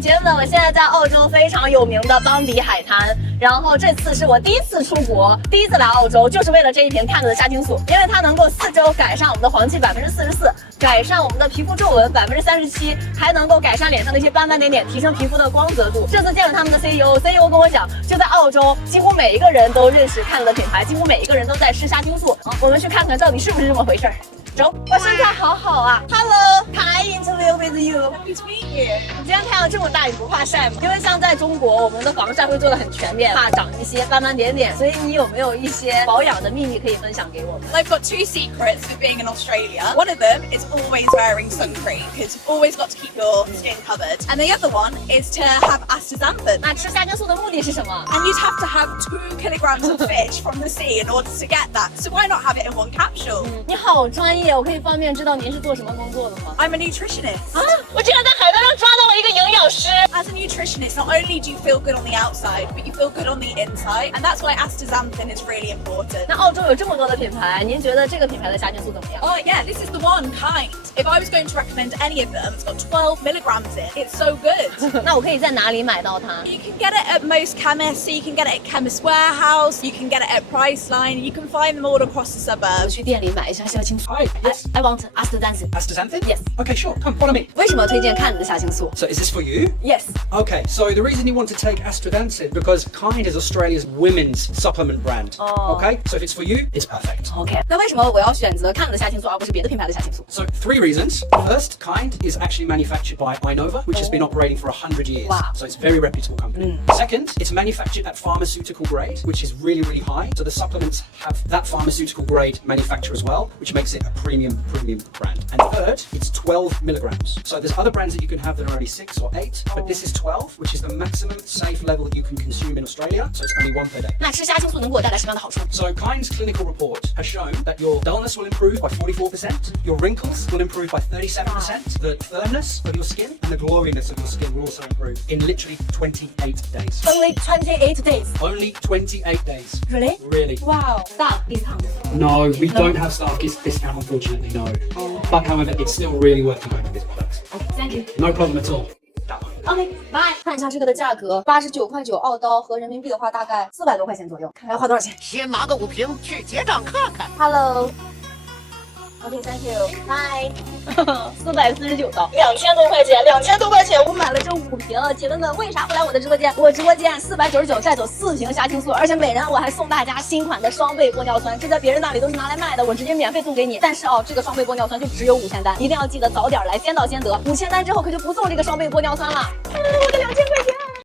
姐妹们，我现在在澳洲非常有名的邦比海滩，然后这次是我第一次出国，第一次来澳洲，就是为了这一瓶kynd的虾青素，因为它能够4周改善我们的黄气44%，改善我们的皮肤皱纹37%，还能够改善脸上的一些斑斑点点，提升皮肤的光泽度。这次见了他们的 CEO 跟我讲，就在澳洲，几乎每一个人都认识kynd的品牌，几乎每一个人都在吃虾青素。我们去看看到底是不是这么回事儿。走，我身材好好啊 ！Hello， can I interview with you? Happy to meet you. 你今天太阳这么大，你不怕晒吗？因为像在中国，我们的防晒会做得很全面，怕长一些斑斑点点，所以你有没有一些保养的秘密可以分享给我们 I've got 2 secrets with being in Australia. One of them is always wearing sun cream because you've always got to keep your skin covered. And the other one is to have astaxanthin. 那吃虾青素的目的是什么？ And you'd have to have 2 kilograms of fish from the sea in order to get that. So why not have it in one capsule? 你好专业，我可以方便知道您是做什么工作的吗？ I'm a nutritionist. 啊，我竟然在海滩上抓到了一个营养师。 As a nutritionist, not only do you feel good on the outside, but you feel good on the inside. And that's why astaxanthin is really important. 那澳洲有这么多的品牌，您觉得这个品牌的虾青素怎么样？ Oh yeah, this is the one kind. If I was going to recommend any of them, it's got 12 milligrams in. It's so good. 那我可以在哪里买到它？ You can get it at most chemists, so you can get it at Chemist Warehouse, you can get it at Priceline, you can find them all across the 我 suburbs. 去店里买一下虾青素。 Hi, yes. I want astaxanthin. Astaxanthin? Yes. Okay, sure. Come, follow me. 为什么推荐kynd的虾青素 So is this for you? ？Yes. Okay, so the reason you want to take astaxanthin because kynd is Australia's women's supplement brand. Oh. Okay, so if it's for you, it's perfect. OK。那为什么我要选择kynd的虾青素，而不是别的品牌的虾青素？ So 3 reasons. First, kynd is actually manufactured by Inova, which has been operating for 100 years. Wow. So it's a very reputable company. Second, it's manufactured at pharmaceutical grade, which is really, really high. So the supplements have that pharmaceutical grade manufacture as well, which makes it a premium brand. And third, it's 12 milligrams. So there's other brands that you can have that are only 6 or 8, but this is 12, which is the maximum safe level that you can consume in Australia. So it's only 1 per day. 那吃虾青素能给我带来什么样的好处？ So kynd's clinical report has shown that your dullness will improve by 44%, your wrinkles will improve by 37%, the firmness of your skin and the glowiness of your skin will also improve in literally 28 days. Only 28 days. Only 28 days. Really? Really? Wow. Stop discount. No, we don't have staff discount, unfortunately, no. But however, it's still really worth going with this product. Thank you. No problem at all. OK， bye。看一下这个的价格，89.9澳刀和人民币的话，大概400多块钱左右。看看要花多少钱？先拿个5瓶去结账看看。Hello。OK，Thank you， Bye。449刀，2000多块钱，2000多块钱，我买了这5瓶。姐妹们，为啥不来我的直播间？我直播间499再走4瓶虾青素，而且每人我还送大家新款的双倍玻尿酸，这在别人那里都是拿来卖的，我直接免费送给你。但是这个双倍玻尿酸就只有5000单，一定要记得早点来，先到先得。5000单之后可就不送这个双倍玻尿酸了。我的2000